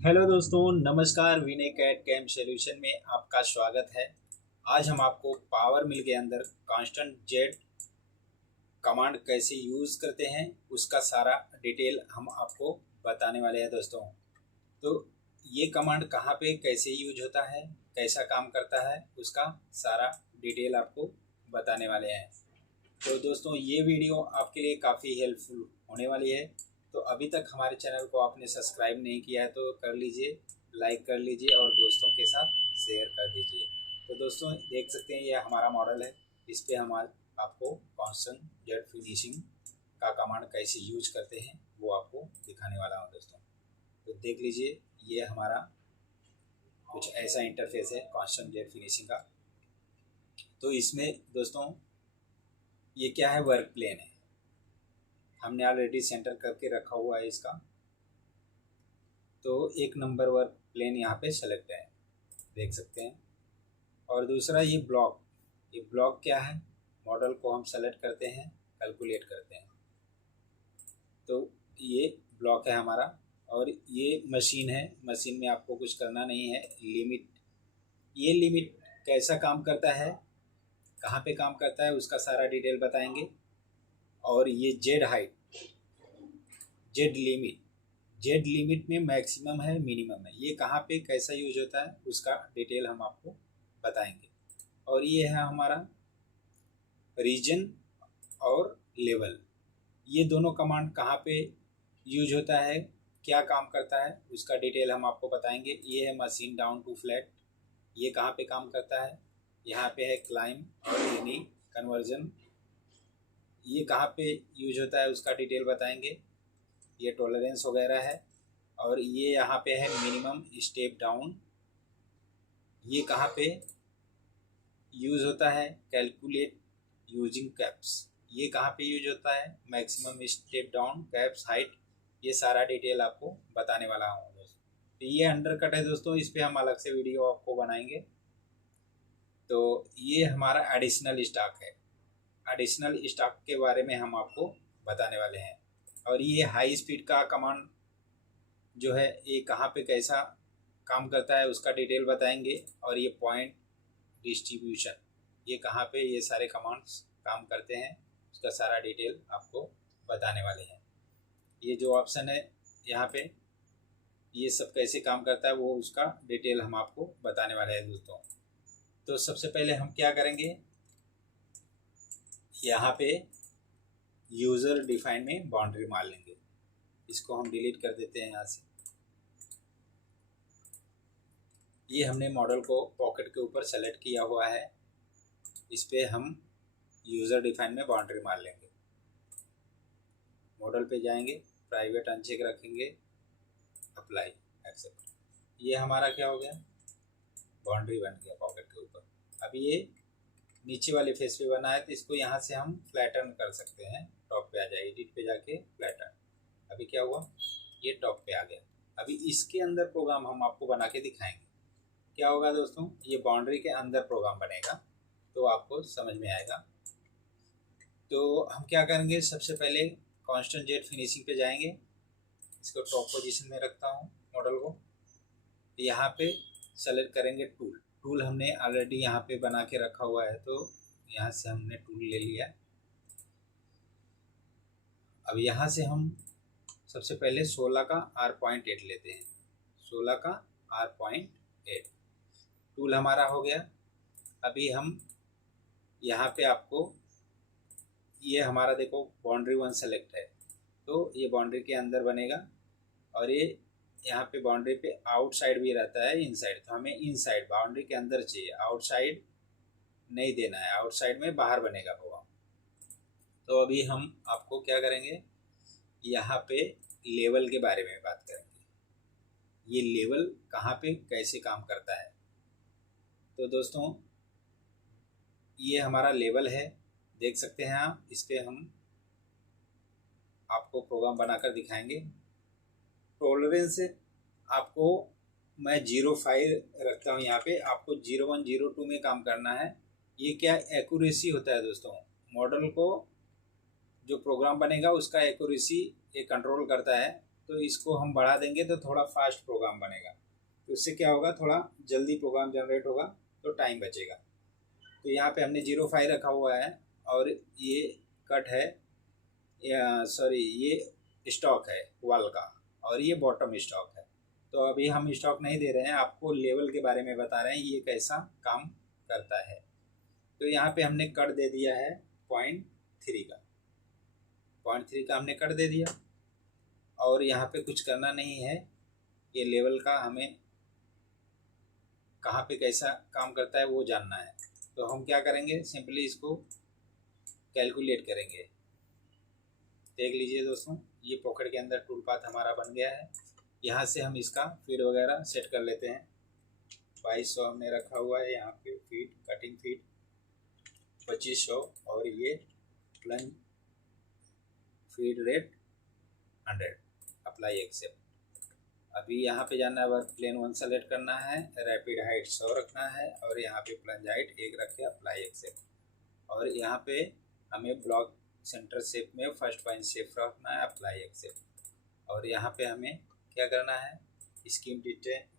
Hello दोस्तों, नमस्कार। विनय cat cam solution में आपका स्वागत है। आज हम आपको पावर मिल के अंदर कांस्टेंट जेड कमांड कैसे यूज़ करते हैं उसका सारा डिटेल हम आपको बताने वाले हैं दोस्तों। तो ये कमांड कहाँ पे कैसे यूज होता है, कैसा काम करता है, उसका सारा डिटेल आपको बताने वाले हैं। तो दोस्तों, ये वीडियो आपके लिए काफ़ी हेल्पफुल होने वाली है। तो अभी तक हमारे चैनल को आपने सब्सक्राइब नहीं किया है तो कर लीजिए, लाइक कर लीजिए और दोस्तों के साथ शेयर कर दीजिए। तो दोस्तों, देख सकते हैं ये हमारा मॉडल है। इस पर हम आज आपको कांस्टेंट जेड फिनिशिंग का कमांड कैसे यूज करते हैं वो आपको दिखाने वाला हूँ दोस्तों। तो देख लीजिए, ये हमारा कुछ ऐसा इंटरफेस है कांस्टेंट जेड फिनिशिंग का। तो इसमें दोस्तों ये क्या है, वर्क प्लेन है। हमने ऑलरेडी सेंटर करके रखा हुआ है इसका। तो एक नंबर वर्क प्लेन यहाँ पे सेलेक्ट है, देख सकते हैं। और दूसरा ये ब्लॉक क्या है, मॉडल को हम सेलेक्ट करते हैं, कैलकुलेट करते हैं। तो ये ब्लॉक है हमारा। और ये मशीन है, मशीन में आपको कुछ करना नहीं है। लिमिट, ये लिमिट कैसा काम करता है, कहाँ पे काम करता है, उसका सारा डिटेल बताएंगे। और ये जेड हाइट, जेड लिमिट में मैक्सिमम है, मिनिमम है, ये कहाँ पे कैसा यूज होता है उसका डिटेल हम आपको बताएंगे। और ये है हमारा रीजन और लेवल, ये दोनों कमांड कहाँ पे यूज होता है, क्या काम करता है उसका डिटेल हम आपको बताएंगे। ये है मशीन डाउन टू फ्लैट, ये कहाँ पे काम करता है। यहाँ पे है क्लाइम और एनी कन्वर्जन, ये कहाँ पे यूज होता है उसका डिटेल बताएंगे। ये टॉलरेंस वगैरह है। और ये यहाँ पे है मिनिमम स्टेप डाउन, ये कहाँ पे यूज़ होता है। कैलकुलेट यूजिंग कैप्स, ये कहाँ पे यूज होता है। Maximum step down, caps, height, ये सारा डिटेल आपको बताने वाला हूँ दोस्तों। तो ये अंडरकट है दोस्तों, इस पर हम अलग से वीडियो आपको बनाएंगे। तो ये हमारा एडिशनल स्टॉक है, एडिशनल स्टॉक के बारे में हम आपको बताने वाले हैं। और ये हाई स्पीड का कमांड जो है ये कहाँ पे कैसा काम करता है उसका डिटेल बताएंगे। और ये पॉइंट डिस्ट्रीब्यूशन, ये कहाँ पे ये सारे कमांड्स काम करते हैं उसका सारा डिटेल आपको बताने वाले हैं। ये जो ऑप्शन है यहाँ पे, ये सब कैसे काम करता है वो उसका डिटेल हम आपको बताने वाले हैं दोस्तों। तो सबसे पहले हम क्या करेंगे, यहाँ पे यूज़र डिफाइन में बाउंड्री मार लेंगे। इसको हम डिलीट कर देते हैं यहाँ से। ये हमने मॉडल को पॉकेट के ऊपर सेलेक्ट किया हुआ है, इस पर हम यूज़र डिफाइन में बाउंड्री मार लेंगे। मॉडल पे जाएंगे, प्राइवेट अनचेक रखेंगे, अप्लाई, एक्सेप्ट। ये हमारा क्या हो गया, बाउंड्री बन गया पॉकेट के ऊपर। अब ये नीचे वाले फेस पे बना है तो इसको यहाँ से हम फ्लैटन कर सकते हैं। टॉप पे आ जाए, एडिट पे जाके फ्लैटन। अभी क्या हुआ, ये टॉप पे आ गया। अभी इसके अंदर प्रोग्राम हम आपको बना के दिखाएंगे। क्या होगा दोस्तों, ये बाउंड्री के अंदर प्रोग्राम बनेगा तो आपको समझ में आएगा। तो हम क्या करेंगे, सबसे पहले कांस्टेंट जेड फिनिशिंग पे जाएंगे। इसको टॉप पोजीशन में रखता हूँ मॉडल को। यहाँ पे सेलेक्ट करेंगे टूल, टूल हमने ऑलरेडी यहाँ पे बना के रखा हुआ है तो यहाँ से हमने टूल ले लिया। अब यहाँ से हम सबसे पहले 16 का R.8 लेते हैं। 16 का R.8 टूल हमारा हो गया। अभी हम यहाँ पे आपको, ये हमारा देखो बाउंड्री 1 सेलेक्ट है तो ये बाउंड्री के अंदर बनेगा। और ये यहाँ पे बाउंड्री पे आउटसाइड भी रहता है, इनसाइड, तो हमें इनसाइड बाउंड्री के अंदर चाहिए, आउटसाइड नहीं देना है, आउटसाइड में बाहर बनेगा प्रोग्राम। तो अभी हम आपको क्या करेंगे, यहाँ पे लेवल के बारे में बात करेंगे। ये लेवल कहाँ पे कैसे काम करता है। तो दोस्तों, ये हमारा लेवल है, देख सकते हैं आप। इस पर हम आपको प्रोग्राम बनाकर दिखाएंगे। टॉलरेंस आपको मैं 0.5 रखता हूँ यहाँ पे, आपको 0.1 0.2 में काम करना है। ये क्या एक्यूरेसी होता है दोस्तों, मॉडल को जो प्रोग्राम बनेगा उसका एक्यूरेसी ये कंट्रोल करता है। तो इसको हम बढ़ा देंगे तो थोड़ा फास्ट प्रोग्राम बनेगा। तो उससे क्या होगा, थोड़ा जल्दी प्रोग्राम जनरेट होगा तो टाइम बचेगा। तो यहाँ पे हमने 0.5 रखा हुआ है और ये कट है, सॉरी ये स्टॉक है वॉल का और ये बॉटम स्टॉक है। तो अभी हम स्टॉक नहीं दे रहे हैं, आपको लेवल के बारे में बता रहे हैं ये कैसा काम करता है। तो यहाँ पे हमने कट दे दिया है 0.3 का, 0.3 का हमने कट दे दिया और यहाँ पे कुछ करना नहीं है। ये लेवल का हमें कहाँ पे कैसा काम करता है वो जानना है। तो हम क्या करेंगे, सिंपली इसको कैलकुलेट करेंगे। देख लीजिए दोस्तों, ये पॉकेट के अंदर टूल पाथ हमारा बन गया है। यहाँ से हम इसका फीड वगैरह सेट कर लेते हैं। 2200 हमने रखा हुआ है यहाँ पे फीड, कटिंग फीड 2500 और ये plunge feed rate 100। Apply accept. अभी यहाँ पे जाना है, वर्क प्लेन 1 सेलेक्ट करना है, रैपिड हाइट 100 रखना है और यहाँ पे प्लंज हाइट 1 रखे, अप्लाई एक्सेप्ट। और यहाँ पे हमें ब्लॉक सेंटर शेप में फर्स्ट पॉइंट शेप रखना है, अप्लाई एक्सेप्ट। और यहाँ पे हमें क्या करना है, स्कीम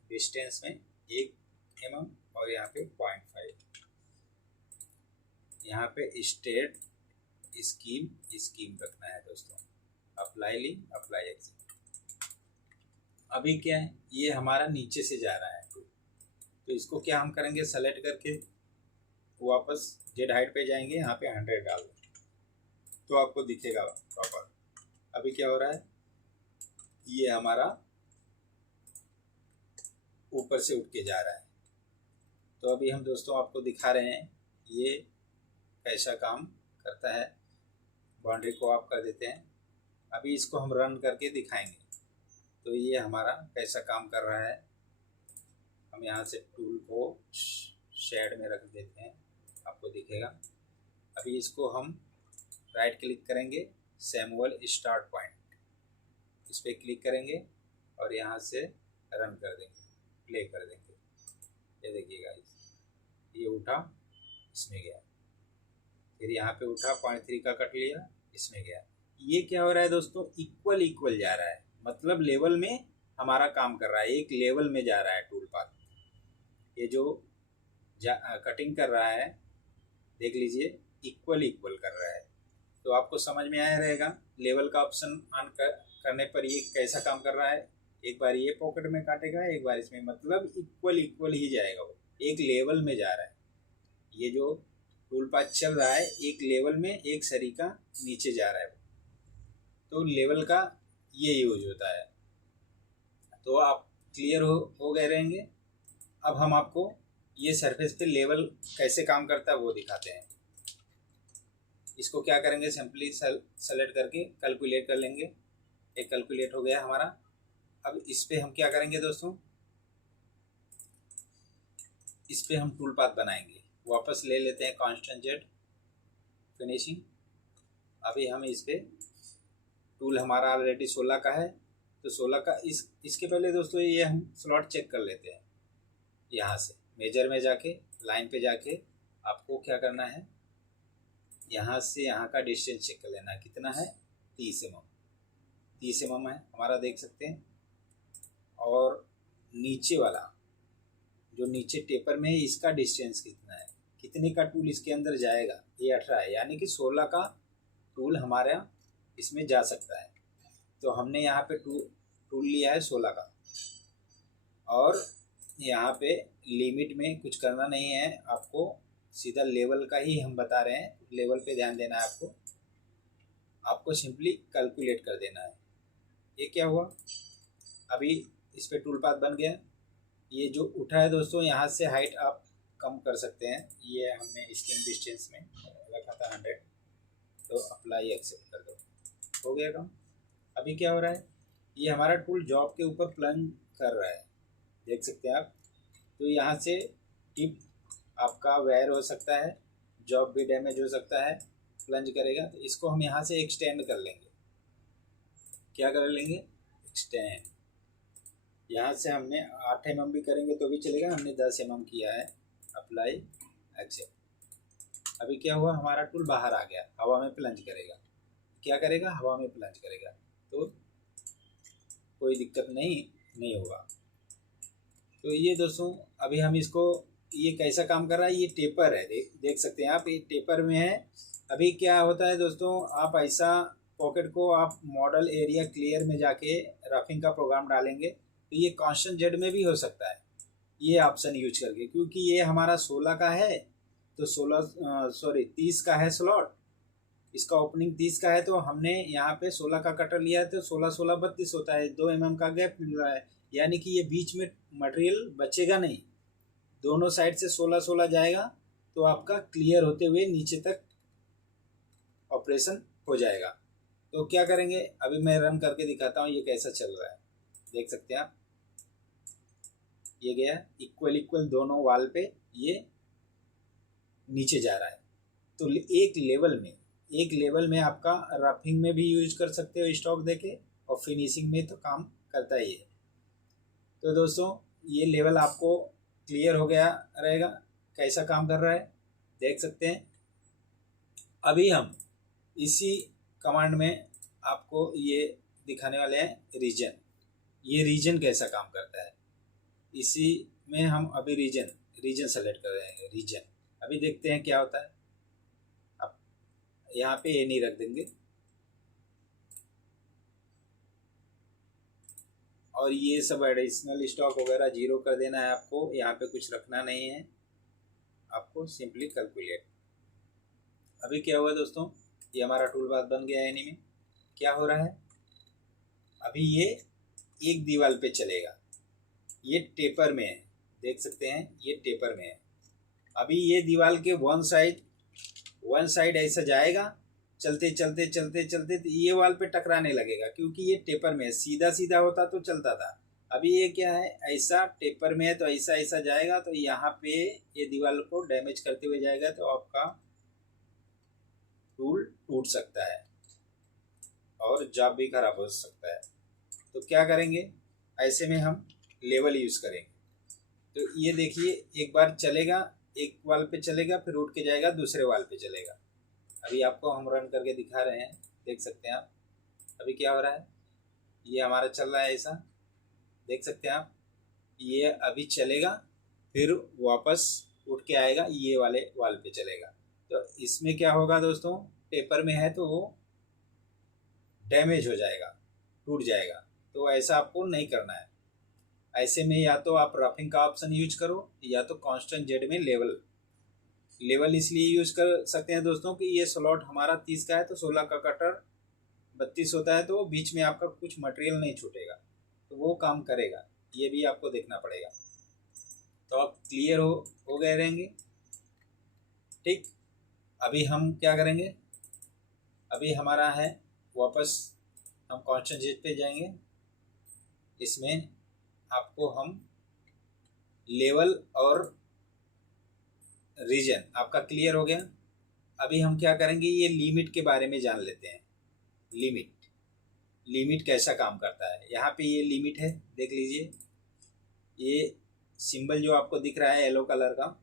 डिस्टेंस में 1 mm और यहाँ पे 0.5। यहाँ पे स्टेट स्कीम रखना है दोस्तों, अप्लाई लिंक, अप्लाई एक्सेप्ट। अभी क्या है, ये हमारा नीचे से जा रहा है तो इसको क्या हम करेंगे, सेलेक्ट करके वापस जेड हाइट पे जाएंगे, यहाँ पे 100 डाल दें तो आपको दिखेगा प्रॉपर। अभी क्या हो रहा है, ये हमारा ऊपर से उठ के जा रहा है। तो अभी हम दोस्तों आपको दिखा रहे हैं ये कैसा काम करता है। बाउंड्री को ऑफ कर देते हैं। अभी इसको हम रन करके दिखाएंगे तो ये हमारा कैसा काम कर रहा है। हम यहाँ से टूल को शेड में रख देते हैं, आपको दिखेगा। अभी इसको हम राइट क्लिक करेंगे, सैमुअल स्टार्ट पॉइंट, इस पर क्लिक करेंगे और यहाँ से रन कर देंगे, प्ले कर देंगे। ये देखिएगा, ये उठा, इसमें गया, फिर यहाँ पे उठा 0.3 का कट लिया, इसमें गया। ये क्या हो रहा है दोस्तों, इक्वल इक्वल जा रहा है, मतलब लेवल में हमारा काम कर रहा है, एक लेवल में जा रहा है टूल पाथ। ये जो कटिंग कर रहा है, देख लीजिए, इक्वल इक्वल कर रहा है। तो आपको समझ में आया रहेगा लेवल का ऑप्शन ऑन करने पर ये कैसा काम कर रहा है। एक बार ये पॉकेट में काटेगा, एक बार इसमें, मतलब इक्वल इक्वल ही जाएगा, वो एक लेवल में जा रहा है। ये जो टूल पाथ चल रहा है एक लेवल में, एक सरीका नीचे जा रहा है, तो लेवल का ये यूज होता है। तो आप क्लियर हो गए रहेंगे। अब हम आपको ये सरफेस पे लेवल कैसे काम करता है वो दिखाते हैं। इसको क्या करेंगे, सिंपली सेलेक्ट करके कैलकुलेट कर लेंगे। एक कैलकुलेट हो गया हमारा। अब इस पे हम क्या करेंगे दोस्तों, इस पे हम टूल पाथ बनाएंगे। वापस ले लेते हैं कांस्टेंट जेड फिनिशिंग। अभी हम इस पे टूल हमारा ऑलरेडी 16 का है, तो 16 का इसके पहले दोस्तों ये हम स्लॉट चेक कर लेते हैं। यहाँ से मेजर में जाके लाइन पे जाके आपको क्या करना है, यहाँ से यहाँ का डिस्टेंस चेक कर लेना है, कितना है, 30 mm। 30 mm है हमारा, देख सकते हैं। और नीचे वाला जो नीचे टेपर में है, इसका डिस्टेंस कितना है, कितने का टूल इसके अंदर जाएगा, ये 18 है, यानी कि 16 का टूल हमारा इसमें जा सकता है। तो हमने यहाँ पे टूल लिया है 16 का, और यहाँ पे लिमिट में कुछ करना नहीं है आपको, सीधा लेवल का ही हम बता रहे हैं। लेवल पे ध्यान देना है आपको सिंपली कैलकुलेट कर देना है। ये क्या हुआ, अभी इस पे टूल पाथ बन गया। ये जो उठा है दोस्तों, यहाँ से हाइट आप कम कर सकते हैं। ये हमने स्कीम डिस्टेंस में रखा था 100, तो अप्लाई एक्सेप्ट कर दो, हो गया काम। अभी क्या हो रहा है, ये हमारा टूल जॉब के ऊपर प्लंज कर रहा है, देख सकते हैं आप। तो यहाँ से टिप आपका वायर हो सकता है, जॉब भी डैमेज हो सकता है, प्लंज करेगा। तो इसको हम यहाँ से एक्सटेंड कर लेंगे। क्या कर लेंगे, एक्सटेंड। यहाँ से हमने 8 mm भी करेंगे तो भी चलेगा, हमने 10 mm किया है, अप्लाई एक्सेप्ट। अभी क्या हुआ, हमारा टूल बाहर आ गया, हवा में प्लंज करेगा। क्या करेगा, हवा में प्लंज करेगा। तो कोई दिक्कत नहीं होगा। तो ये दोस्तों अभी हम इसको, ये कैसा काम कर रहा है, ये टेपर है, देख सकते हैं आप, ये टेपर में है। अभी क्या होता है दोस्तों, आप ऐसा पॉकेट को आप मॉडल एरिया क्लियर में जाके रफिंग का प्रोग्राम डालेंगे तो ये कांस्टेंट जेड में भी हो सकता है ये ऑप्शन यूज करके, क्योंकि ये हमारा 16 का है तो 30 का है स्लॉट, इसका ओपनिंग 30 का है, तो हमने यहाँ पे 16 का कटर लिया है तो 16 16 32 होता है, 2 mm का गैप मिल रहा है, यानी कि ये बीच में मटेरियल बचेगा नहीं, दोनों साइड से 16 16 जाएगा तो आपका क्लियर होते हुए नीचे तक ऑपरेशन हो जाएगा। तो क्या करेंगे, अभी मैं रन करके दिखाता हूँ ये कैसा चल रहा है, देख सकते हैं आप, ये गया इक्वल दोनों वाल पे, ये नीचे जा रहा है। तो एक लेवल में आपका रफिंग में भी यूज कर सकते हो स्टॉक देके, और फिनिशिंग में तो काम करता ही है। तो दोस्तों ये लेवल आपको क्लियर हो गया रहेगा कैसा काम कर रहा है, देख सकते हैं। अभी हम इसी कमांड में आपको ये दिखाने वाले हैं रीजन, ये रीजन कैसा काम करता है, इसी में हम अभी रीजन सेलेक्ट कर रहे हैं। रीजन अभी देखते हैं क्या होता है। अब यहाँ पे ये नहीं रख देंगे, और ये सब एडिशनल स्टॉक वगैरह जीरो कर देना है आपको, यहाँ पे कुछ रखना नहीं है आपको, सिंपली कैलकुलेट। अभी क्या हुआ दोस्तों, ये हमारा टूल बार बन गया है। एनी में क्या हो रहा है, अभी ये एक दीवार पे चलेगा, ये टेपर में है, देख सकते हैं ये टेपर में है। अभी ये दीवार के वन साइड ऐसा जाएगा, चलते चलते चलते चलते तो ये वाल पे टकराने लगेगा, क्योंकि ये टेपर में है, सीधा सीधा होता तो चलता था। अभी ये क्या है, ऐसा टेपर में है तो ऐसा ऐसा जाएगा, तो यहाँ पे ये दीवार को डैमेज करते हुए जाएगा, तो आपका टूल टूट सकता है और जॉब भी खराब हो सकता है। तो क्या करेंगे, ऐसे में हम लेवल यूज करेंगे। तो ये देखिए एक बार चलेगा, एक वाल पे चलेगा, फिर उठ के जाएगा, दूसरे वाल पे चलेगा। अभी आपको हम रन करके दिखा रहे हैं, देख सकते हैं आप। अभी क्या हो रहा है, ये हमारा चल रहा है ऐसा, देख सकते हैं आप, ये अभी चलेगा फिर वापस उठ के आएगा, ये वाले वाल पे चलेगा। तो इसमें क्या होगा दोस्तों, पेपर में है तो वो डैमेज हो जाएगा, टूट जाएगा। तो ऐसा आपको नहीं करना है। ऐसे में या तो आप रफिंग का ऑप्शन यूज करो, या तो कांस्टेंट जेड में लेवल इसलिए यूज कर सकते हैं दोस्तों कि ये स्लॉट हमारा 30 का है तो 16 का कटर 32 होता है, तो बीच में आपका कुछ मटेरियल नहीं छूटेगा, तो वो काम करेगा, ये भी आपको देखना पड़ेगा। तो आप क्लियर हो गए रहेंगे। ठीक, अभी हम क्या करेंगे, अभी हमारा है वापस हम कांस्टेंट जेड पे जाएंगे, इसमें आपको हम लेवल और रीजन आपका क्लियर हो गया। अभी हम क्या करेंगे, ये लिमिट के बारे में जान लेते हैं। लिमिट कैसा काम करता है, यहाँ पे ये लिमिट है, देख लीजिए, ये सिंबल जो आपको दिख रहा है येलो कलर का,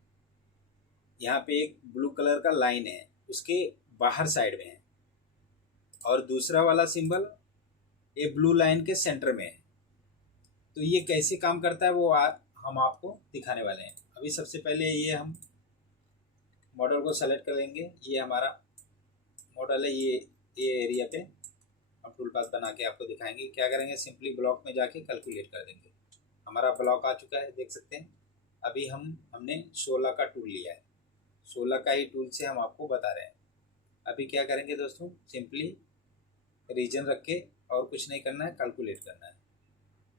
यहाँ पे एक ब्लू कलर का लाइन है, उसके बाहर साइड में है, और दूसरा वाला सिंबल ये ब्लू लाइन के सेंटर में है। तो ये कैसे काम करता है वो हम आपको दिखाने वाले हैं। अभी सबसे पहले ये हम मॉडल को सेलेक्ट कर लेंगे, ये हमारा मॉडल है, ये एरिया पे हम टूल पाथ बना के आपको दिखाएंगे। क्या करेंगे, सिंपली ब्लॉक में जाके कैलकुलेट कर देंगे। हमारा ब्लॉक आ चुका है, देख सकते हैं। अभी हमने 16 का टूल लिया है, 16 का ही टूल से हम आपको बता रहे हैं। अभी क्या करेंगे दोस्तों, सिंपली रीजन रख के और कुछ नहीं करना है, कैलकुलेट करना है।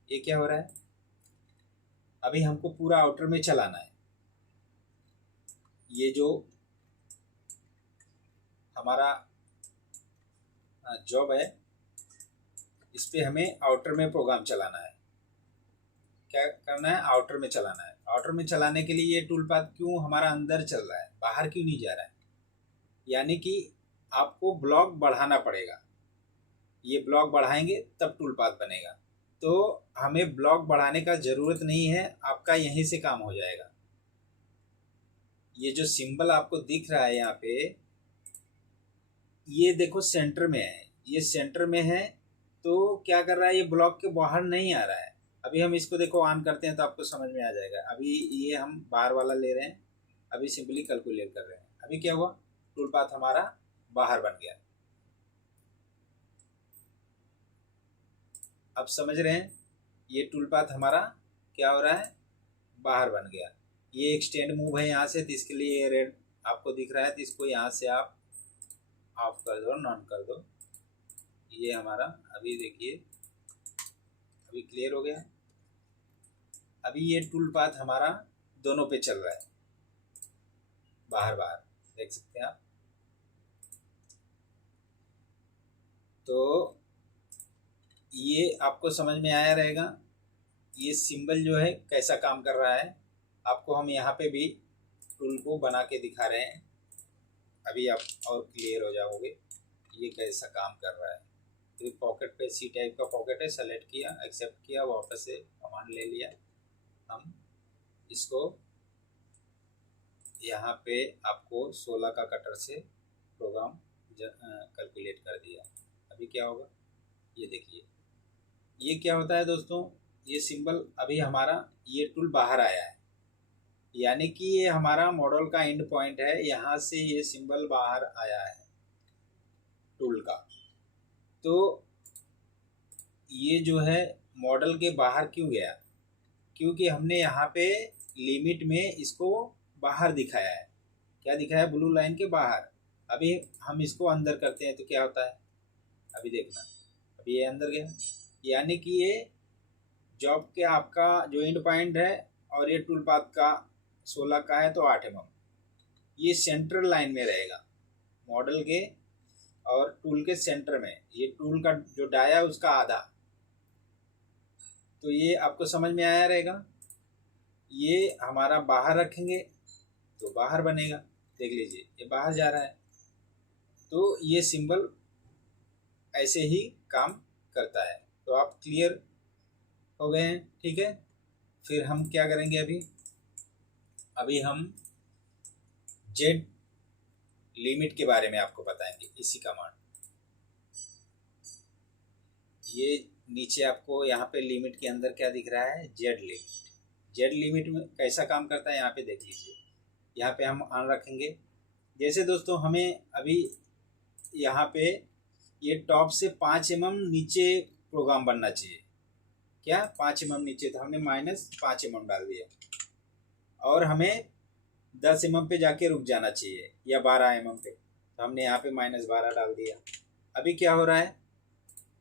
ये क्या हो रहा है, अभी हमको पूरा आउटर में चलाना है। ये जो हमारा जॉब है, इस पे हमें आउटर में प्रोग्राम चलाना है। क्या करना है, आउटर में चलाना है। आउटर में चलाने के लिए ये टूल पाथ क्यों हमारा अंदर चल रहा है, बाहर क्यों नहीं जा रहा है, यानी कि आपको ब्लॉक बढ़ाना पड़ेगा। ये ब्लॉक बढ़ाएंगे तब टूल पाथ बनेगा। तो हमें ब्लॉक बढ़ाने का ज़रूरत नहीं है, आपका यहीं से काम हो जाएगा। ये जो सिंबल आपको दिख रहा है यहाँ पे, ये देखो सेंटर में है, ये सेंटर में है, तो तो क्या कर रहा है, ये ब्लॉक के बाहर नहीं आ रहा है। अभी हम इसको देखो ऑन करते हैं तो आपको समझ में आ जाएगा। अभी ये हम बाहर वाला ले रहे हैं, अभी सिंपली कैलकुलेट कर रहे हैं। अभी क्या हुआ, टूल पाथ हमारा बाहर बन गया। अब समझ रहे हैं, ये टूल पाथ हमारा क्या हो रहा है, बाहर बन गया। ये एक्सटेंड मूव है यहाँ से, तो इसके लिए ये रेड आपको दिख रहा है, तो इसको यहाँ से आप ऑफ कर दो, नॉन कर दो। ये हमारा अभी देखिए, अभी क्लियर हो गया। अभी ये टूल पाथ हमारा दोनों पे चल रहा है, बाहर बाहर देख सकते हैं आप। तो ये आपको समझ में आया रहेगा, ये सिंबल जो है कैसा काम कर रहा है। आपको हम यहाँ पे भी टूल को बना के दिखा रहे हैं, अभी आप और क्लियर हो जाओगे ये कैसा काम कर रहा है। तो पॉकेट पे सी टाइप का पॉकेट है, सेलेक्ट किया, एक्सेप्ट किया, वापस से कमांड ले लिया। हम इसको यहाँ पे आपको 16 का कटर से प्रोग्राम कैलकुलेट कर दिया। अभी क्या होगा, ये देखिए, ये क्या होता है दोस्तों, ये सिंबल अभी हमारा ये टूल बाहर आया है, यानी कि ये हमारा मॉडल का एंड पॉइंट है, यहाँ से ये सिंबल बाहर आया है टूल का। तो ये जो है मॉडल के बाहर क्यों गया, क्योंकि हमने यहाँ पे लिमिट में इसको बाहर दिखाया है। क्या दिखाया, ब्लू लाइन के बाहर। अभी हम इसको अंदर करते हैं तो क्या होता है, अभी देखना, अभी ये अंदर गया, यानी कि ये जॉब के आपका जो एंड पॉइंट है और ये टूल पाथ का 16 का है तो 8 mm, ये सेंट्रल लाइन में रहेगा मॉडल के और टूल के सेंटर में। ये टूल का जो डाया उसका आधा। तो ये आपको समझ में आया रहेगा। ये हमारा बाहर रखेंगे तो बाहर बनेगा, देख लीजिए ये बाहर जा रहा है। तो ये सिंबल ऐसे ही काम करता है। तो आप क्लियर हो गए हैं, ठीक है। फिर हम क्या करेंगे, अभी हम जेड लिमिट के बारे में आपको बताएंगे, इसी कमांड। ये नीचे आपको यहाँ पे लिमिट के अंदर क्या दिख रहा है, जेड लिमिट। जेड लिमिट में कैसा काम करता है यहाँ पे देख लीजिए। यहाँ पे हम ऑन रखेंगे, जैसे दोस्तों हमें अभी यहाँ पे ये टॉप से 5 mm नीचे प्रोग्राम बनना चाहिए। क्या 5 mm नीचे, तो हमने -5 mm डाल दिया, और हमें 10 mm पे जाके रुक जाना चाहिए या 12 mm पे, तो हमने यहाँ पे -12 डाल दिया। अभी क्या हो रहा है,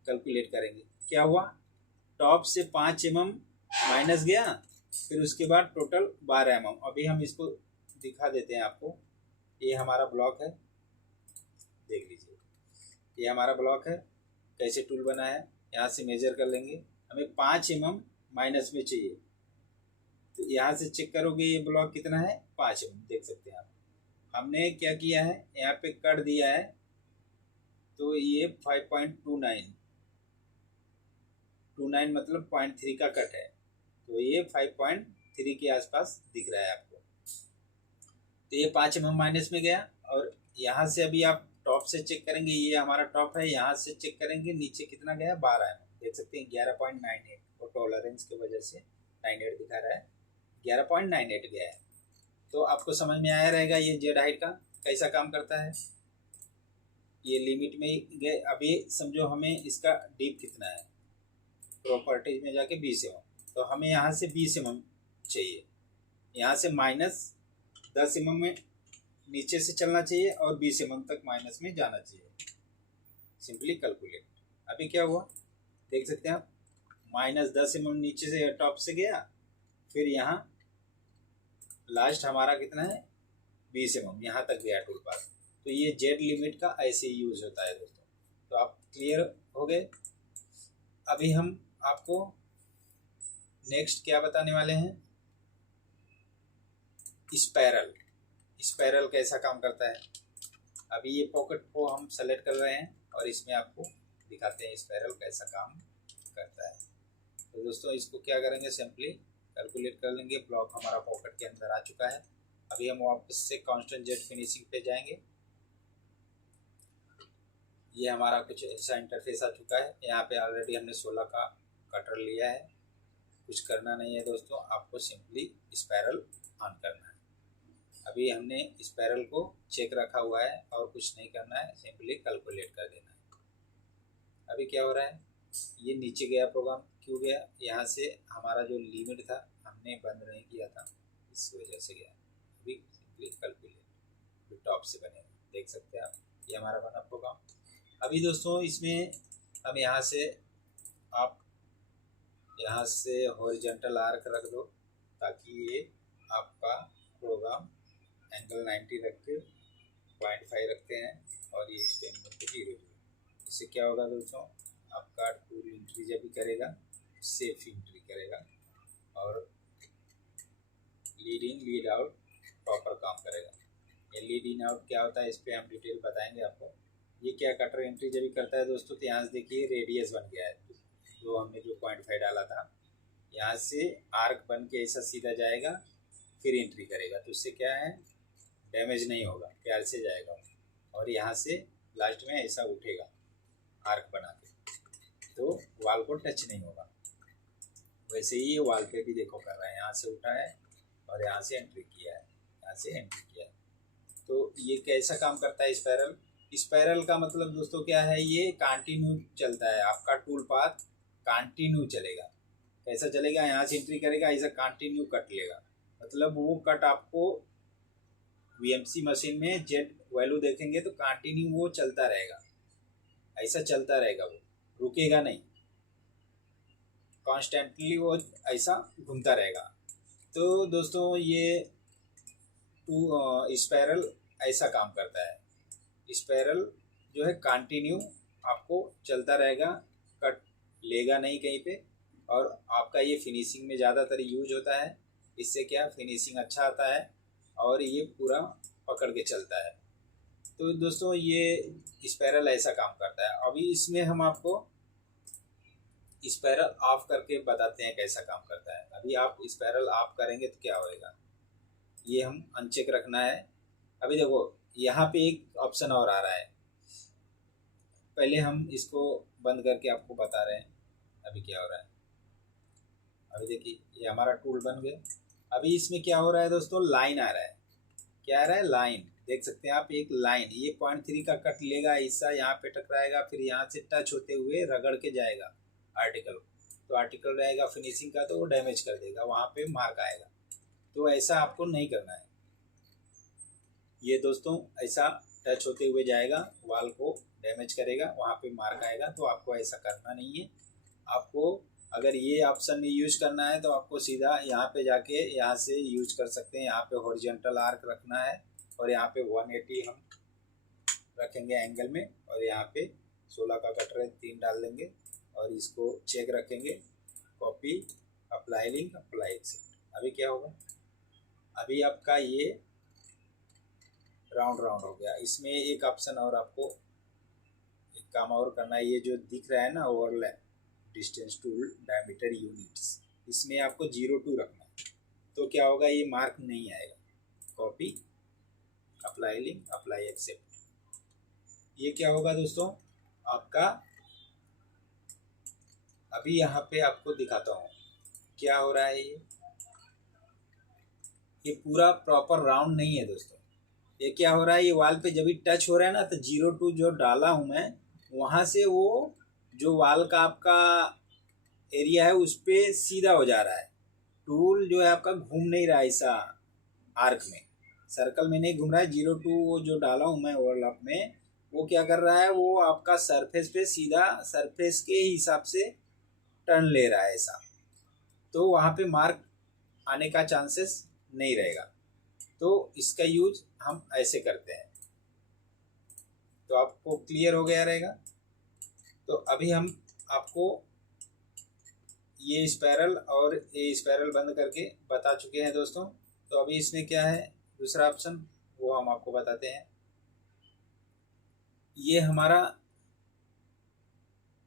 कैलकुलेट करेंगे, क्या हुआ, टॉप से 5 mm माइनस गया, फिर उसके बाद टोटल 12 mm। अभी हम इसको दिखा देते हैं आपको। ये हमारा ब्लॉक है, देख लीजिए, ये हमारा ब्लॉक है, कैसे टूल बना है। यहाँ से मेजर कर लेंगे, हमें 5 mm माइनस में चाहिए, तो यहाँ से चेक करोगे ये ब्लॉक कितना है, 5 mm, देख सकते हैं आप। हमने क्या किया है, यहाँ पे कर दिया है, तो ये 5.29 मतलब 0.3 का कट है, तो ये 5.3 के आसपास दिख रहा है आपको। तो ये 5 mm माइनस में गया, और यहाँ से अभी आप टॉप से चेक करेंगे, ये हमारा टॉप है, यहाँ से चेक करेंगे नीचे कितना गया, 12 mm, देख सकते हैं 11.98, और टॉलरेंस की वजह से 98 दिखा रहा है, 11.98 गया है। तो आपको समझ में आया रहेगा ये जेड हाइट का कैसा काम करता है। ये लिमिट में गए, अभी समझो हमें इसका डीप कितना है, प्रॉपर्टीज में जाके 20 mm, तो हमें यहाँ से 20 mm चाहिए, यहाँ से -10 mm में नीचे से चलना चाहिए और 20 mm तक माइनस में जाना चाहिए। Simply calculate. अभी क्या हुआ देख सकते हैं आप, -10 mm नीचे से टॉप से गया, फिर यहाँ लास्ट हमारा कितना है, 20 mm, यहाँ तक गया टूल पाथ। तो ये जेड लिमिट का ऐसे यूज होता है दोस्तों। तो आप क्लियर हो गए। अभी हम आपको नेक्स्ट क्या बताने वाले हैं, स्पाइरल कैसा काम करता है। अभी ये पॉकेट को हम सेलेक्ट कर रहे हैं और इसमें आपको दिखाते हैं स्पाइरल कैसा काम करता है। तो दोस्तों इसको क्या करेंगे, सिंपली कैलकुलेट कर लेंगे। ब्लॉक हमारा पॉकेट के अंदर आ चुका है। अभी हम वापस से कांस्टेंट जेड फिनिशिंग पे जाएंगे। ये हमारा कुछ ऐसा इंटरफेस आ चुका है। यहाँ पे ऑलरेडी हमने 16 का कटर लिया है। कुछ करना नहीं है दोस्तों, आपको सिंपली स्पाइरल ऑन करना है। अभी हमने स्पाइरल को चेक रखा हुआ है और कुछ नहीं करना है, सिंपली कैलकुलेट कर देना है। अभी क्या हो रहा है, ये नीचे गया प्रोग्राम, क्यों गया, यहाँ से हमारा जो लिमिट था हमने बंद नहीं किया था, इस वजह से गया। अभी सिंपली कैलकुलेट टॉप से बनेगा, देख सकते हैं आप, ये हमारा बना प्रोग्राम। अभी दोस्तों इसमें हम यहाँ से, आप यहाँ से हॉरिजॉन्टल आर्क रख दो ताकि ये आपका प्रोग्राम एंगल 90 रख के 0.5 रखते हैं और ये एक्सटेंड करके 0। इससे क्या होगा दोस्तों, आपका टूल एंट्री जब भी करेगा सेफ एंट्री करेगा और lead in lead out proper काम करेगा। ये लीड इन आउट क्या होता है, इस पर हम डिटेल बताएंगे आपको। ये क्या कटर एंट्री जब भी करता है दोस्तों, तो यहाँ से देखिए रेडियस बन गया है, जो हमने जो 0.5 डाला था, यहाँ से आर्क बन के ऐसा सीधा जाएगा, फिर एंट्री करेगा, तो उससे क्या है, डैमेज नहीं होगा, प्यार से जाएगा और यहाँ से लास्ट में ऐसा उठेगा आर्क बना के, तो वाल को टच नहीं होगा। वैसे ही ये वाल पे भी देखो कर रहा है, यहाँ से उठा है और यहाँ से एंट्री किया है, यहाँ से एंट्री किया है। तो ये कैसा काम करता है स्पाइरल, स्पाइरल का मतलब दोस्तों क्या है, ये कंटिन्यू चलता है, आपका टूल पाथ कंटिन्यू चलेगा। कैसा चलेगा, यहाँ से एंट्री करेगा, ऐसा कंटिन्यू कट लेगा, मतलब वो कट आपको वीएमसी मशीन में जेड वैल्यू देखेंगे तो कंटिन्यू वो चलता रहेगा, ऐसा चलता रहेगा, वो रुकेगा नहीं, कॉन्स्टेंटली वो ऐसा घूमता रहेगा। तो दोस्तों ये स्पाइरल ऐसा काम करता है, स्पाइरल जो है कंटिन्यू आपको चलता रहेगा, कट लेगा नहीं कहीं पे, और आपका ये फिनिशिंग में ज़्यादातर यूज होता है। इससे क्या फिनिशिंग अच्छा आता है और ये पूरा पकड़ के चलता है। तो दोस्तों ये स्पाइरल ऐसा काम करता है। अभी इसमें हम आपको स्पाइरल ऑफ करके बताते हैं कैसा काम करता है। अभी आप स्पाइरल ऑफ करेंगे तो क्या होएगा, ये हम अनचेक रखना है। अभी देखो यहाँ पे एक ऑप्शन और आ रहा है, पहले हम इसको बंद करके आपको बता रहे हैं अभी क्या हो रहा है। अभी देखिए ये हमारा टूल बन गया। अभी इसमें क्या हो रहा है दोस्तों, लाइन आ रहा है, क्या आ रहा है, लाइन, देख सकते हैं आप, एक लाइन, ये 0.3 का कट लेगा, ऐसा यहाँ पे टकराएगा, फिर यहाँ से टच होते हुए रगड़ के जाएगा आर्टिकल, तो आर्टिकल रहेगा फिनिशिंग का तो वो डैमेज कर देगा, वहाँ पे मार्क आएगा। तो ऐसा आपको नहीं करना है, ये दोस्तों ऐसा टच होते हुए जाएगा, वाल को डैमेज करेगा, वहाँ पे मार्क आएगा, तो आपको ऐसा करना नहीं है। आपको अगर ये ऑप्शन यूज करना है तो आपको सीधा यहाँ पे जाके यहाँ से यूज कर सकते हैं। यहाँ पे हॉरिजॉन्टल आर्क रखना है और यहाँ पे 180 हम रखेंगे एंगल में, और यहाँ पे 16 का कटर है 3 डाल देंगे और इसको चेक रखेंगे, copy, apply link, apply accept. अभी क्या होगा, अभी आपका ये राउंड राउंड हो गया। इसमें एक ऑप्शन और आपको एक काम और करना है, ये जो दिख रहा है ना overlap distance tool diameter units, इसमें आपको 0 2 रखना है, तो क्या होगा, ये मार्क नहीं आएगा। Copy, apply link, apply accept. ये क्या होगा दोस्तों आपका, अभी यहाँ पे आपको दिखाता हूँ क्या हो रहा है। ये पूरा प्रॉपर राउंड नहीं है दोस्तों। ये क्या हो रहा है, ये वाल पे जब भी टच हो रहा है ना, तो 0 2 जो डाला हूँ मैं, वहाँ से वो जो वाल का आपका एरिया है उस पर सीधा हो जा रहा है। टूल जो है आपका घूम नहीं रहा है ऐसा आर्क में, सर्कल में नहीं घूम रहा है। 0 2 वो जो डाला हूँ मैं ओवरलैप में, वो क्या कर रहा है, वो आपका सरफेस पे सीधा सरफेस के हिसाब से टर्न ले रहा है ऐसा, तो वहाँ पे मार्क आने का चांसेस नहीं रहेगा। तो इसका यूज हम ऐसे करते हैं, तो आपको क्लियर हो गया रहेगा। तो अभी हम आपको ये स्पाइरल और ये स्पाइरल बंद करके बता चुके हैं दोस्तों। तो अभी इसमें क्या है दूसरा ऑप्शन, वो हम आपको बताते हैं। ये हमारा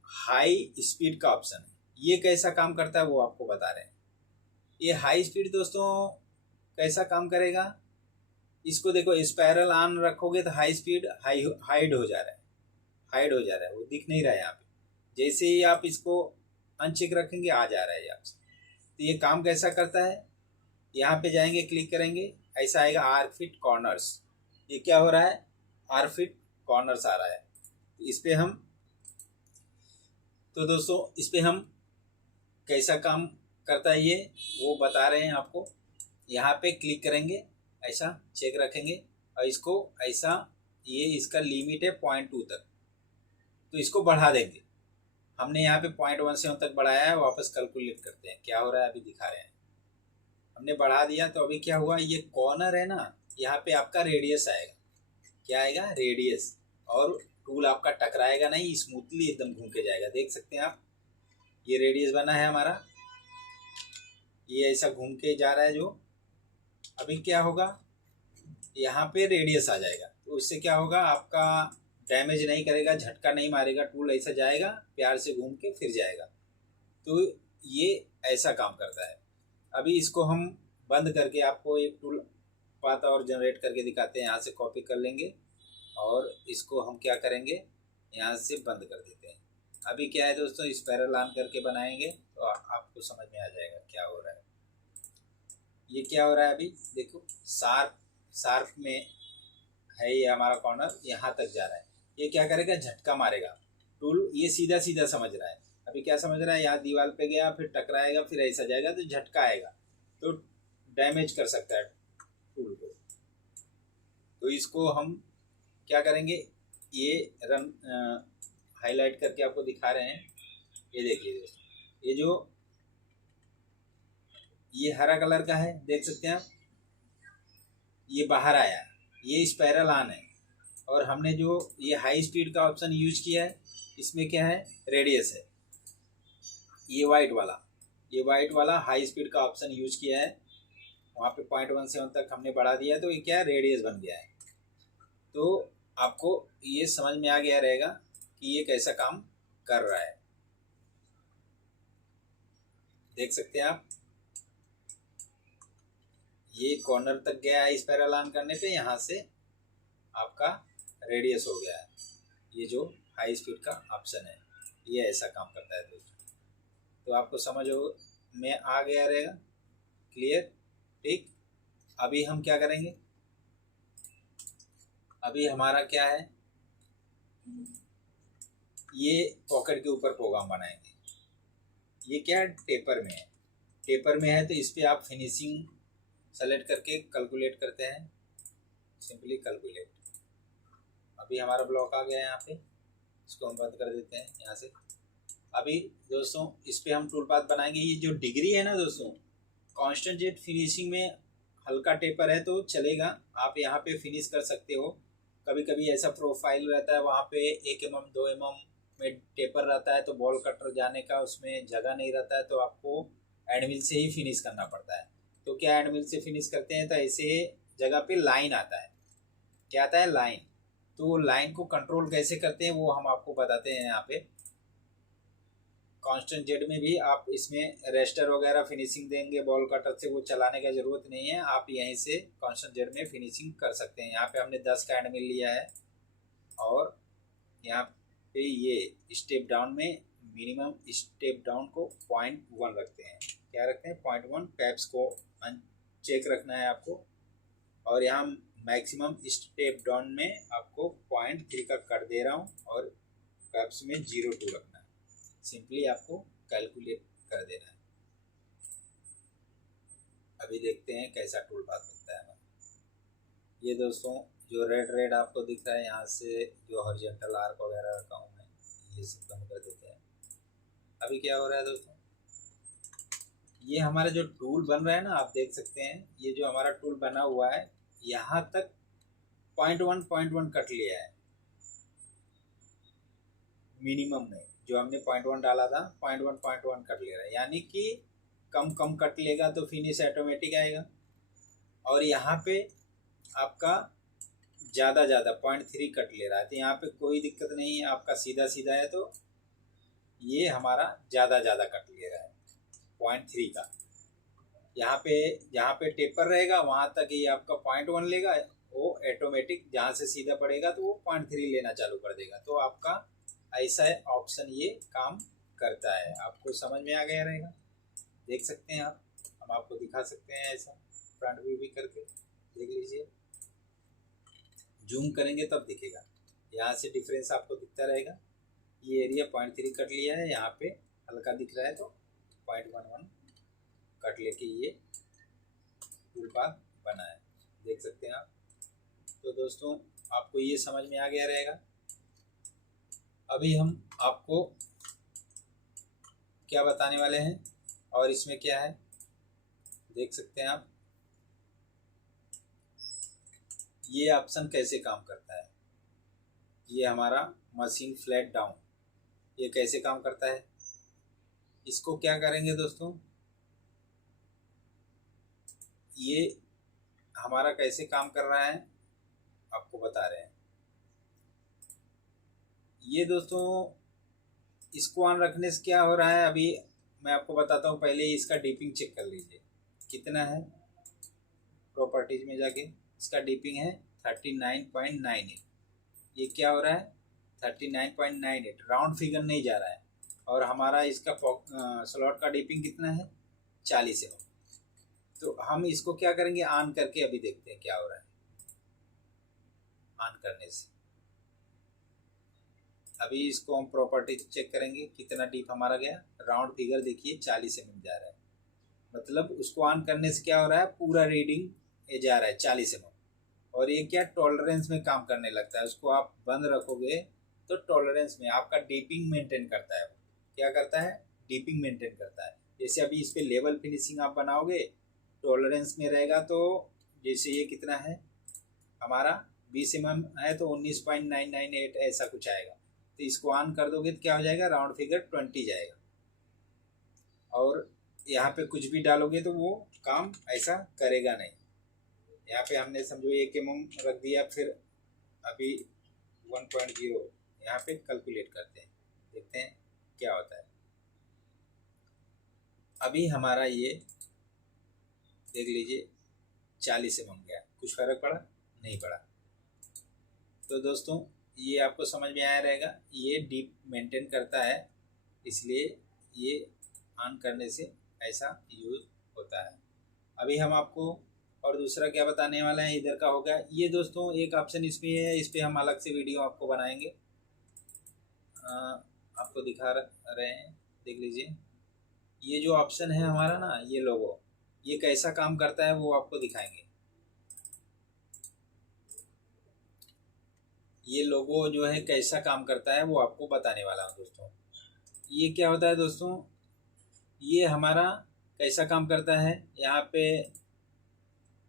हाई स्पीड का ऑप्शन है, ये कैसा काम करता है वो आपको बता रहे हैं। ये हाई स्पीड दोस्तों कैसा काम करेगा, इसको देखो, स्पाइरल ऑन रखोगे तो हाई स्पीड हाइड हो जा रहा है, हाइड हो जा रहा है, वो दिख नहीं रहा है यहाँ पे। जैसे ही आप इसको अनचेक रखेंगे आ जा रहा है यहाँ से। तो ये काम कैसा करता है, यहाँ पे जाएंगे, क्लिक करेंगे, ऐसा आएगा आर्क फिट कॉर्नर्स। ये क्या हो रहा है, आर्क फिट कॉर्नर्स आ रहा है। इस पे हम, तो दोस्तों इस पे हम कैसा काम करता है ये वो बता रहे हैं आपको। यहाँ पे क्लिक करेंगे, ऐसा चेक रखेंगे और इसको ऐसा, ये इसका लिमिट है 0.2 तक, तो इसको बढ़ा देंगे। हमने यहाँ पे 0.17 तक बढ़ाया है, वापस कैलकुलेट करते हैं क्या हो रहा है, अभी दिखा रहे हैं। हमने बढ़ा दिया तो अभी क्या हुआ, ये कॉर्नर है ना, यहाँ पे आपका रेडियस आएगा। क्या आएगा, रेडियस। और टूल आपका टकराएगा नहीं, स्मूथली एकदम घूम के जाएगा। देख सकते हैं आप, ये रेडियस बना है हमारा, ये ऐसा घूम के जा रहा है जो। अभी क्या होगा, यहाँ पे रेडियस आ जाएगा, तो इससे क्या होगा, आपका डैमेज नहीं करेगा, झटका नहीं मारेगा, टूल ऐसा जाएगा, प्यार से घूम के फिर जाएगा। तो ये ऐसा काम करता है। अभी इसको हम बंद करके आपको एक टूल पाथ और जनरेट करके दिखाते हैं। यहाँ से कॉपी कर लेंगे और इसको हम क्या करेंगे, यहाँ से बंद कर देते हैं। अभी क्या है दोस्तों, इस पैरल ऑन करके बनाएंगे तो आपको समझ में आ जाएगा क्या हो रहा है। ये क्या हो रहा है, अभी देखो शार्प में है ये हमारा कॉर्नर, यहाँ तक जा रहा है। ये क्या करेगा, झटका मारेगा। टूल ये सीधा सीधा समझ रहा है। अभी क्या समझ रहा है, यहाँ दीवार पे गया, फिर टकराएगा, फिर ऐसा जाएगा, तो झटका आएगा, तो डैमेज कर सकता है टूल को। तो इसको हम क्या करेंगे, ये रन हाईलाइट करके आपको दिखा रहे हैं। ये देखिए दोस्तों, ये जो ये हरा कलर का है, देख सकते हैं आप, ये बाहर आया, ये स्पाइरल ऑन है। और हमने जो ये हाई स्पीड का ऑप्शन यूज किया है, इसमें क्या है, रेडियस है। ये वाइट वाला हाई स्पीड का ऑप्शन यूज किया है, वहाँ पे 0.17 तक हमने बढ़ा दिया है, तो ये क्या है, रेडियस बन गया है। तो आपको ये समझ में आ गया रहेगा कि ये कैसा काम कर रहा है। देख सकते हैं आप, ये कॉर्नर तक गया है स्पाइरल ऑन करने पे, यहाँ से आपका रेडियस हो गया है। ये जो हाई स्पीड का ऑप्शन है, ये ऐसा काम करता है दोस्तों। तो आपको समझ में आ गया रहेगा, क्लियर, ठीक। अभी हम क्या करेंगे, अभी हमारा क्या है, ये पॉकेट के ऊपर प्रोग्राम बनाएंगे। ये क्या है, टेपर में है, तो इस पर आप फिनिशिंग सेलेक्ट करके कैलकुलेट करते हैं, सिंपली कैलकुलेट। अभी हमारा ब्लॉक आ गया है यहाँ पे, इसको हम बंद कर देते हैं यहाँ से। अभी दोस्तों इस पे हम टूल पाथ बनाएंगे। ये जो डिग्री है ना दोस्तों, कांस्टेंट जेट फिनिशिंग में हल्का टेपर है तो चलेगा, आप यहाँ पे फिनिश कर सकते हो। कभी कभी ऐसा प्रोफाइल रहता है, वहाँ पे 1 mm 2 mm में टेपर रहता है, तो बॉल कटर जाने का उसमें जगह नहीं रहता है, तो आपको एडमिल से ही फिनिश करना पड़ता है। तो क्या एडमिल से फिनिश करते हैं, तो ऐसे जगह पे लाइन आता है। क्या आता है, लाइन। तो लाइन को कंट्रोल कैसे करते हैं वो हम आपको बताते हैं। यहाँ पे कांस्टेंट जेड में भी आप इसमें रेस्टर वगैरह फिनिशिंग देंगे, बॉल कटर से वो चलाने का ज़रूरत नहीं है, आप यहीं से कांस्टेंट जेड में फिनिशिंग कर सकते हैं। यहाँ पे हमने 10 का एडमिल लिया है और यहाँ पे ये स्टेप डाउन में मिनिमम स्टेप डाउन को 0.1 रखते हैं। क्या रखते हैं, 0.1। पैप्स को चेक रखना है आपको। और यहाँ मैक्सिमम स्टेप डाउन में आपको 0.3 का कर दे रहा हूँ और पैप्स में 0.2 रखना है। सिंपली आपको कैलकुलेट कर देना है। अभी देखते हैं कैसा टूल पाथ बनता है हमारा। ये दोस्तों जो रेड आपको दिख रहा है, यहाँ से जो हॉरिजॉन्टल आर्क वगैरह रखा हूँ मैं, ये सब बंद कर देते हैं। अभी क्या हो रहा है दोस्तों, ये हमारा जो टूल बन रहा है ना, आप देख सकते हैं, ये जो हमारा टूल बना हुआ है यहाँ तक 0.1 कट लिया है मिनिमम में। जो हमने 0.1 डाला था, 0.1 कट ले रहा है, यानी कि कम कट लेगा तो फिनिश ऑटोमेटिक आएगा। और यहाँ पे आपका ज़्यादा 0.3 कट ले रहा है, तो यहाँ पे कोई दिक्कत नहीं है, आपका सीधा सीधा है। तो ये हमारा ज़्यादा कट ले रहा है 0.3 का। यहाँ पे जहाँ पे टेपर रहेगा वहाँ तक ये आपका 0.1 लेगा, वो ऑटोमेटिक जहाँ से सीधा पड़ेगा तो वो 0.3 लेना चालू कर देगा। तो आपका ऐसा ऑप्शन ये काम करता है। आपको समझ में आ गया रहेगा, देख सकते हैं आप, हम आपको दिखा सकते हैं ऐसा फ्रंट व्यू भी करके देख लीजिए। जूम करेंगे तब दिखेगा, यहाँ से डिफरेंस आपको दिखता रहेगा। ये एरिया 0.3 कट लिया है, यहाँ पे हल्का दिख रहा है तो 0.11 कट लेके ये टूल पाथ बना है, देख सकते हैं आप। तो दोस्तों आपको ये समझ में आ गया रहेगा। अभी हम आपको क्या बताने वाले हैं और इसमें क्या है देख सकते हैं आप। ये ऑप्शन कैसे काम करता है, ये हमारा मशीन फ्लैट डाउन, ये कैसे काम करता है, इसको क्या करेंगे दोस्तों, ये हमारा कैसे काम कर रहा है आपको बता रहे हैं। ये दोस्तों इसको ऑन रखने से क्या हो रहा है अभी मैं आपको बताता हूँ। पहले इसका डीपिंग चेक कर लीजिए कितना है। प्रॉपर्टीज में जाके इसका डीपिंग है 39.98। ये क्या हो रहा है 39.98, राउंड फिगर नहीं जा रहा है। और हमारा इसका स्लॉट का डीपिंग कितना है 40 है। तो हम इसको क्या करेंगे ऑन करके अभी देखते हैं क्या हो रहा है। ऑन करने से अभी इसको हम प्रॉपर्टी चेक करेंगे कितना डीप हमारा गया। राउंड फिगर देखिए 40 mm जा रहा है, मतलब उसको ऑन करने से क्या हो रहा है पूरा रीडिंग ये जा रहा है 40 mm। और ये क्या टॉलरेंस में काम करने लगता है। उसको आप बंद रखोगे तो टॉलरेंस में आपका डीपिंग मेंटेन करता है। क्या करता है डीपिंग मेंटेन करता है। जैसे अभी इस पर लेवल फिनिशिंग आप बनाओगे टॉलरेंस में रहेगा, तो जैसे ये कितना है हमारा 20 mm है तो 19.998 ऐसा कुछ आएगा। तो इसको ऑन कर दोगे तो क्या हो जाएगा राउंड फिगर 20 जाएगा। और यहाँ पे कुछ भी डालोगे तो वो काम ऐसा करेगा नहीं। यहाँ पे हमने समझो 1 mm रख दिया, फिर अभी 1.0 यहाँ पे कैलकुलेट करते हैं, देखते हैं क्या होता है। अभी हमारा ये देख लीजिए 40 mm गया, कुछ फर्क पड़ा नहीं पड़ा। तो दोस्तों ये आपको समझ में आया रहेगा, ये डीप मेंटेन करता है इसलिए ये ऑन करने से ऐसा यूज होता है। अभी हम आपको और दूसरा क्या बताने वाला है, इधर का हो गया। ये दोस्तों एक ऑप्शन इसमें है, इस पर हम अलग से वीडियो आपको बनाएंगे, आपको दिखा रहे हैं देख लीजिए। ये जो ऑप्शन है हमारा ना ये लोगो, ये कैसा काम करता है वो आपको दिखाएंगे। ये लोगो जो है कैसा काम करता है वो आपको बताने वाला हूँ दोस्तों। ये क्या होता है दोस्तों, ये हमारा कैसा काम करता है, यहाँ पे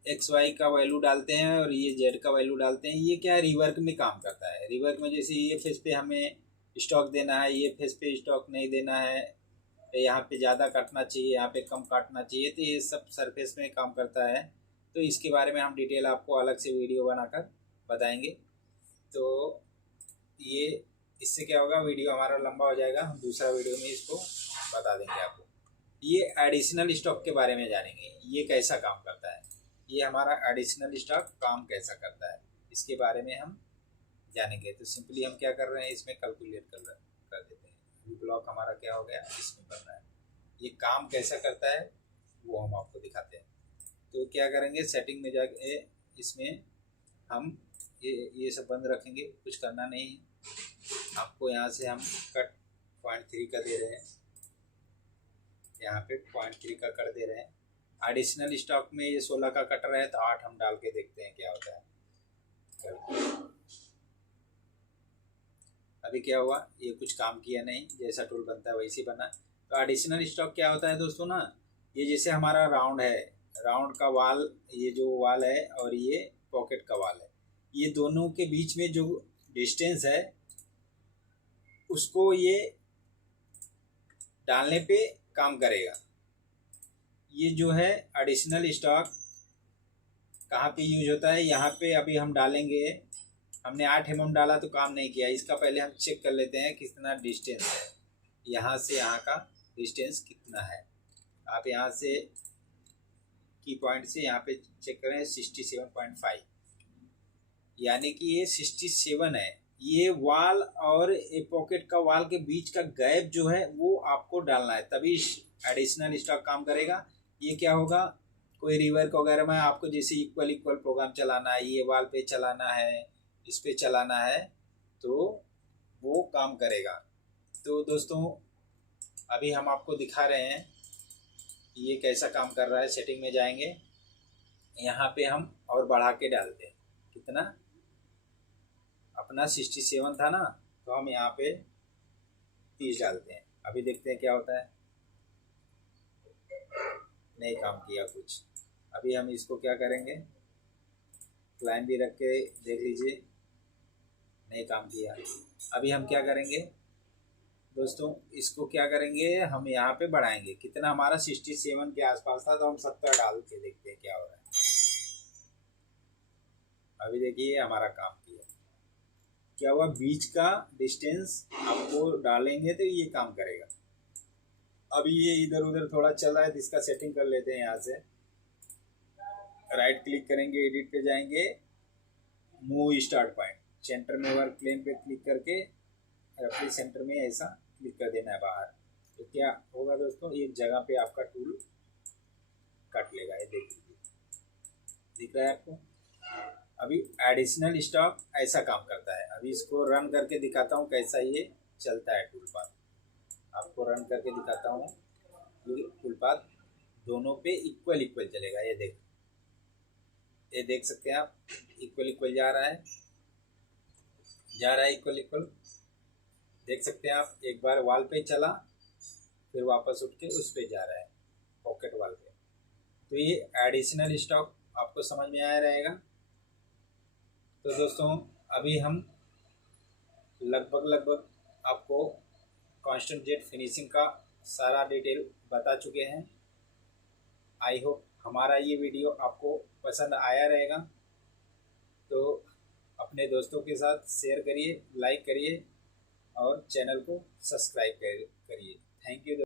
XY का वैल्यू डालते हैं और ये Z का वैल्यू डालते हैं। ये क्या है रिवर्क में काम करता है। रिवर्क में जैसे ये फेस पे हमें स्टॉक देना है, ये फेस पे स्टॉक नहीं देना है, यहाँ पे ज़्यादा काटना चाहिए, यहाँ पे कम काटना चाहिए, तो ये सब सरफेस में काम करता है। तो इसके बारे में हम डिटेल आपको अलग से वीडियो बनाकर बताएंगे। तो ये इससे क्या होगा वीडियो हमारा लंबा हो जाएगा, हम दूसरा वीडियो में इसको बता देंगे आपको। ये एडिशनल स्टॉक के बारे में जानेंगे, ये कैसा काम करता है, ये हमारा एडिशनल स्टॉक काम कैसा करता है इसके बारे में हम जानेंगे। तो सिंपली हम क्या कर रहे हैं इसमें कैलकुलेट कर देते हैं। अभी ब्लॉक हमारा क्या हो गया इसमें बन रहा है, ये काम कैसा करता है वो हम आपको दिखाते हैं। तो क्या करेंगे सेटिंग में जाके इसमें हम ये सब बंद रखेंगे, कुछ करना नहीं है आपको। यहाँ से हम कट 0.3 का दे रहे हैं, यहाँ पे 0.3 का कर दे रहे हैं। एडिशनल स्टॉक में ये 16 का कट रहा है तो 8 हम डाल के देखते हैं क्या होता है। अभी क्या हुआ ये कुछ काम किया नहीं, जैसा टूल बनता है वैसे बना। तो एडिशनल स्टॉक क्या होता है दोस्तों ना, ये जैसे हमारा राउंड है, राउंड का वाल, ये जो वाल है और ये पॉकेट का वाल है, ये दोनों के बीच में जो डिस्टेंस है उसको ये डालने पे काम करेगा। ये जो है एडिशनल स्टॉक कहाँ पे यूज होता है, यहाँ पे अभी हम डालेंगे। हमने 8 mm डाला तो काम नहीं किया, इसका पहले हम चेक कर लेते हैं कितना डिस्टेंस है, यहाँ से यहाँ का डिस्टेंस कितना है। आप यहाँ से की पॉइंट से यहाँ पे चेक करें 67.5, यानी कि ये 67 है। ये वाल और ये पॉकेट का वाल के बीच का गैप जो है वो आपको डालना है, तभी एडिशनल स्टॉक काम करेगा। ये क्या होगा, कोई रिवर्क वगैरह में आपको जैसे इक्वल इक्वल प्रोग्राम चलाना है, ये वाल पे चलाना है, इस पे चलाना है, तो वो काम करेगा। तो दोस्तों अभी हम आपको दिखा रहे हैं ये कैसा काम कर रहा है। सेटिंग में जाएंगे, यहाँ पे हम और बढ़ा के डालते हैं। कितना, अपना 67 था ना, तो हम यहाँ पे 30 डालते हैं। अभी देखते हैं क्या होता है। नहीं काम किया कुछ। अभी हम इसको क्या करेंगे, क्लाइम भी रख के देख लीजिए, नहीं काम किया। अभी हम क्या करेंगे दोस्तों, इसको क्या करेंगे, हम यहाँ पे बढ़ाएंगे। कितना, हमारा 67 के आसपास था, तो हम 70 डाल के देखते हैं क्या हो रहा है। अभी देखिए हमारा काम किया, क्या हुआ, बीच का डिस्टेंस आपको डालेंगे तो ये काम करेगा। अभी ये इधर उधर थोड़ा चल रहा है, तो इसका सेटिंग कर लेते हैं। यहाँ से राइट क्लिक करेंगे, एडिट पे जाएंगे, मूव स्टार्ट पॉइंट, सेंटर में वर्क प्लेन पे क्लिक करके रफली सेंटर में ऐसा क्लिक कर देना है बाहर। तो क्या होगा दोस्तों, एक जगह पे आपका टूल कट लेगा। ये देख लीजिए, दिख रहा है आपको। अभी एडिशनल स्टॉक ऐसा काम करता है। अभी इसको रन करके दिखाता हूँ कैसा ये चलता है टूल पाथ। आपको रन करके दिखाता हूँ, ये टूल पाथ दोनों पे इक्वल इक्वल चलेगा। ये देख सकते हैं आप, इक्वल इक्वल जा रहा है, इक्वल इक्वल देख सकते हैं आप। एक बार वाल पे चला, फिर वापस उठ के उस पे जा रहा है, पॉकेट वाल पे। तो ये एडिशनल स्टॉक आपको समझ में आया रहेगा। तो दोस्तों अभी हम लगभग आपको कांस्टेंट जेट फिनिशिंग का सारा डिटेल बता चुके हैं। आई होप हमारा ये वीडियो आपको पसंद आया रहेगा। तो अपने दोस्तों के साथ शेयर करिए, लाइक करिए और चैनल को सब्सक्राइब करिए। Thank you.